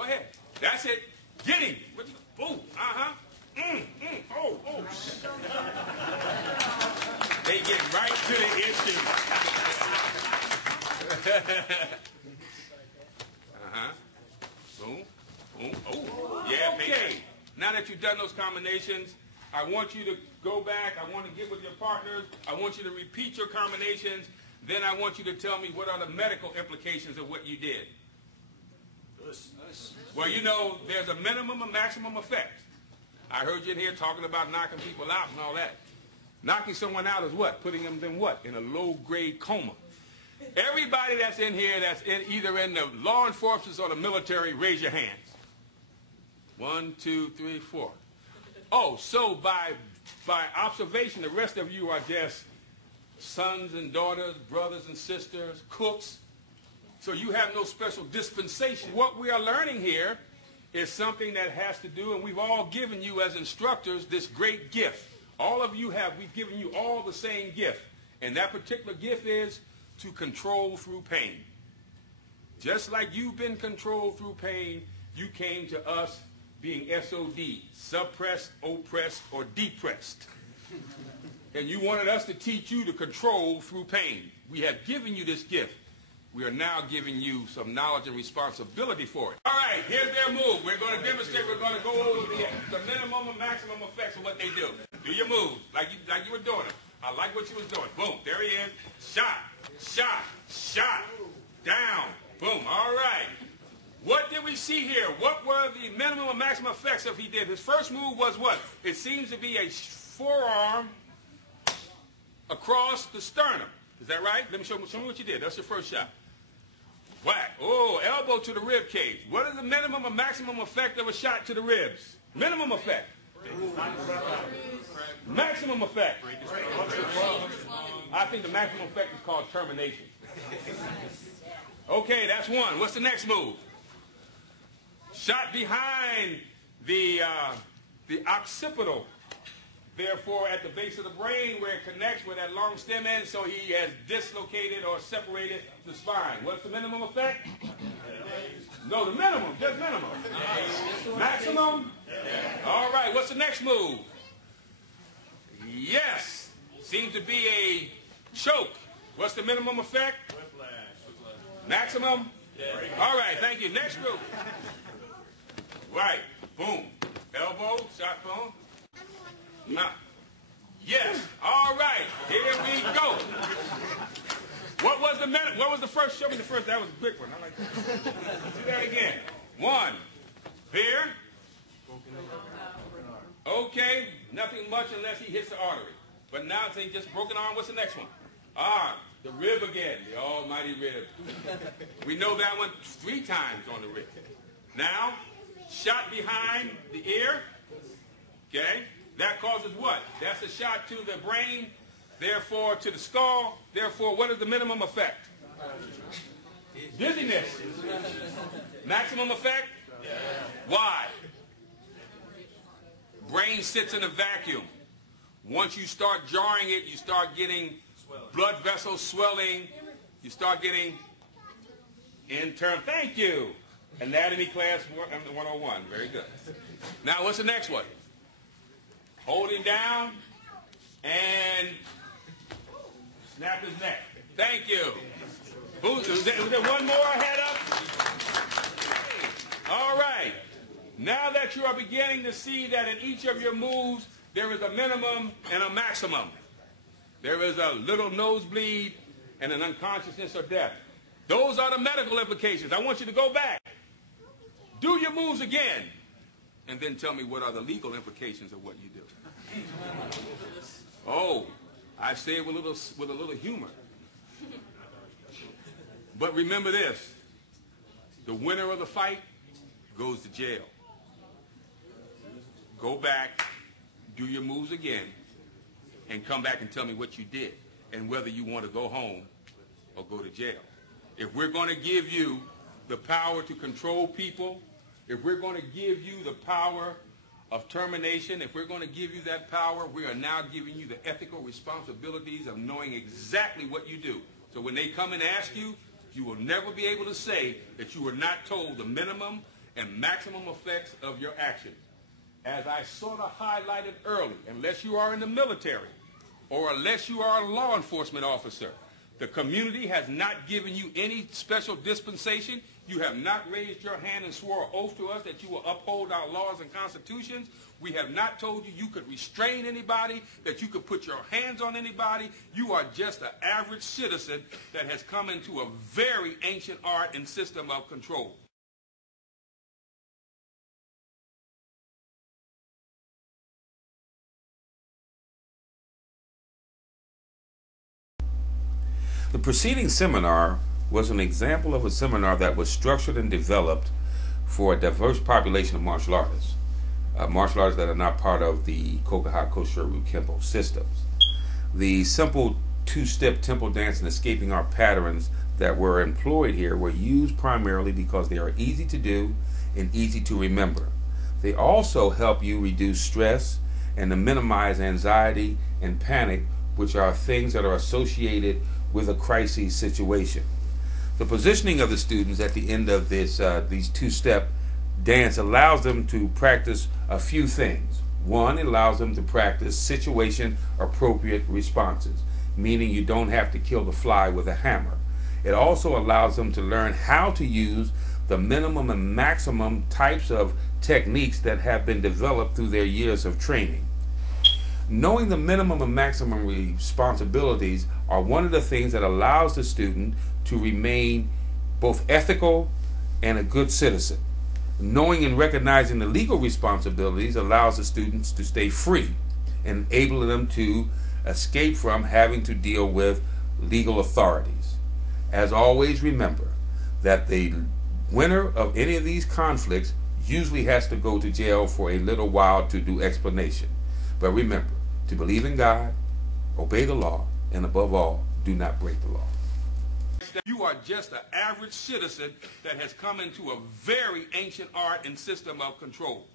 Go ahead. That's it. Get him. Boom. Uh-huh. Oh. They get right to the issue. Uh-huh. Boom. Boom. Oh. Yeah, okay. Now that you've done those combinations, I want you to go back. I want to get with your partners. I want you to repeat your combinations. Then I want you to tell me what are the medical implications of what you did. Well, you know, there's a minimum and maximum effect. I heard you in here talking about knocking people out and all that. Knocking someone out is what? Putting them in what? In a low-grade coma. Everybody that's in here that's either in the law enforcement or the military, raise your hands. 1, 2, 3, 4. Oh, so by observation, the rest of you are just sons and daughters, brothers and sisters, cooks. So you have no special dispensation. What we are learning here is something that has to do, and we've all given you as instructors this great gift. All of you have, we've given you all the same gift. And that particular gift is to control through pain. Just like you've been controlled through pain, you came to us being SOD, suppressed, oppressed, or depressed. And you wanted us to teach you to control through pain. We have given you this gift. We are now giving you some knowledge and responsibility for it. All right, here's their move. We're going to demonstrate. We're going to go over the minimum and maximum effects of what they do. Do your moves like you were doing them. I like what you was doing. Boom, there he is. Shot, shot, shot, down. Boom, all right. What did we see here? What were the minimum and maximum effects of he did? His first move was what? It seems to be a forearm across the sternum. Is that right? Let me show me what you did. That's your first shot. Whack. Oh, elbow to the rib cage. What is the minimum or maximum effect of a shot to the ribs? Minimum effect. Maximum effect. I think the maximum effect is called termination. Okay, that's one. What's the next move? Shot behind the occipital. Therefore, at the base of the brain where it connects with that long stem end, so he has dislocated or separated the spine. What's the minimum effect? No, the minimum, just minimum. Maximum? All right, what's the next move? Yes, seems to be a choke. What's the minimum effect? Maximum? All right, thank you. Next move. Right, boom. Elbow, shot boom. Yes. All right. Here we go. What was the minute? What was the first? Show me the first. That was a quick one. I like that. Do that again. One. Here. Okay. Nothing much unless he hits the artery. But now it's just broken arm. What's the next one? Arm. The rib again. The almighty rib. We know that one 3 times on the rib. Now, shot behind the ear. Okay. That causes what? That's a shot to the brain, therefore to the skull. Therefore, what is the minimum effect? Dizziness. Maximum effect? Why? Brain sits in a vacuum. Once you start jarring it, you start getting blood vessels swelling. You start getting internal. Thank you. Anatomy class 101. Very good. Now, what's the next one? Hold him down and snap his neck. Thank you. Was there one more I had up? All right. Now that you are beginning to see that in each of your moves, there is a minimum and a maximum. There is a little nosebleed and an unconsciousness or death. Those are the medical implications. I want you to go back. Do your moves again. And then tell me what are the legal implications of what you do. Oh, I say it with a little humor. But remember this. The winner of the fight goes to jail. Go back, do your moves again, and come back and tell me what you did and whether you want to go home or go to jail. If we're going to give you the power to control people, if we're going to give you the power of termination, if we're going to give you that power, we are now giving you the ethical responsibilities of knowing exactly what you do. So when they come and ask you, you will never be able to say that you were not told the minimum and maximum effects of your actions. As I sort of highlighted early, unless you are in the military or unless you are a law enforcement officer, the community has not given you any special dispensation. You have not raised your hand and swore an oath to us that you will uphold our laws and constitutions. We have not told you you could restrain anybody, that you could put your hands on anybody. You are just an average citizen that has come into a very ancient art and system of control. The preceding seminar was an example of a seminar that was structured and developed for a diverse population of martial artists that are not part of the Kosho-Ryu Kenpo systems. The simple two-step tempo dance and escaping art patterns that were employed here were used primarily because they are easy to do and easy to remember. They also help you reduce stress and to minimize anxiety and panic, which are things that are associated with a crisis situation. The positioning of the students at the end of these two-step dance allows them to practice a few things. One, it allows them to practice situation-appropriate responses, meaning you don't have to kill the fly with a hammer. It also allows them to learn how to use the minimum and maximum types of techniques that have been developed through their years of training. Knowing the minimum and maximum responsibilities are one of the things that allows the student to remain both ethical and a good citizen. Knowing and recognizing the legal responsibilities allows the students to stay free, enabling them to escape from having to deal with legal authorities. As always, remember that the winner of any of these conflicts usually has to go to jail for a little while to do explanation. But remember, to believe in God, obey the law, and above all, do not break the law. You are just an average citizen that has come into a very ancient art and system of control.